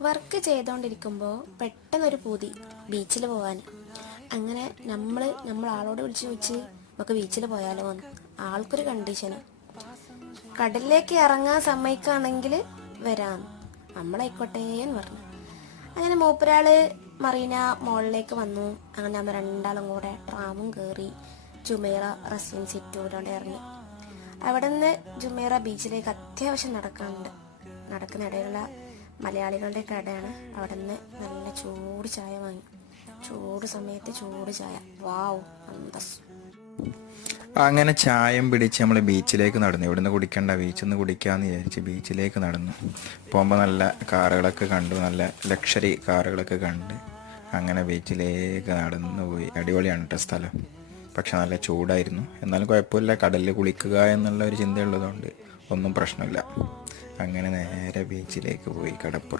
Work ചെയ്തുകൊണ്ടിരിക്കുമ്പോൾ പെട്ടെന്നൊരു പൂതി ബീച്ചിൽ പോകാൻ. അങ്ങനെ നമ്മൾ ആളോട് വിളിച്ച് ചോദിച്ച് നമുക്ക് ബീച്ചിൽ പോയാലോ എന്ന്. ആൾക്കൊരു കണ്ടീഷന്, കടലിലേക്ക് ഇറങ്ങാൻ സമ്മതിക്കുകയാണെങ്കിൽ വരാം, നമ്മളായിക്കോട്ടെ എന്ന് പറഞ്ഞു. അങ്ങനെ മൂപ്പരാള് മറീന മോളിലേക്ക് വന്നു. അങ്ങനെ നമ്മൾ രണ്ടാളും കൂടെ ട്രാമും കയറി ജുമൈറ റെസ്റ്റോറൻറ്റ് സിറ്റൂരോണ്ട് ഇറങ്ങി. അവിടെ നിന്ന് ജുമൈറ ബീച്ചിലേക്ക് അത്യാവശ്യം നടക്കാനുണ്ട്. നടക്കുന്നിടയിലുള്ള മലയാളികളുടെ കടയാണ്. അവിടെ നിന്ന് നല്ല ചൂട് ചായ വാങ്ങി. ചൂട് സമയത്ത് ചൂട് ചായ, വാവ് അന്തസ്. അങ്ങനെ ചായം പിടിച്ച് നമ്മൾ ബീച്ചിലേക്ക് നടന്നു. ഇവിടുന്ന് കുടിക്കണ്ട, ബീച്ചിൽ നിന്ന് കുടിക്കാമെന്ന് വിചാരിച്ച് ബീച്ചിലേക്ക് നടന്നു. പോകുമ്പോൾ നല്ല കാറുകളൊക്കെ കണ്ടു, നല്ല ലക്ഷറി കാറുകളൊക്കെ കണ്ട് അങ്ങനെ ബീച്ചിലേക്ക് നടന്നു പോയി. അടിപൊളിയാണ് കേട്ടോ സ്ഥലം. പക്ഷെ നല്ല ചൂടായിരുന്നു. എന്നാലും കുഴപ്പമില്ല, കടലിൽ കുളിക്കുക എന്നുള്ള ഒരു ചിന്തയുള്ളതുകൊണ്ട് ഒന്നും പ്രശ്നമില്ല. അങ്ങനെ നേരെ ബീച്ചിലേക്ക് പോയി, കടപ്പുറം.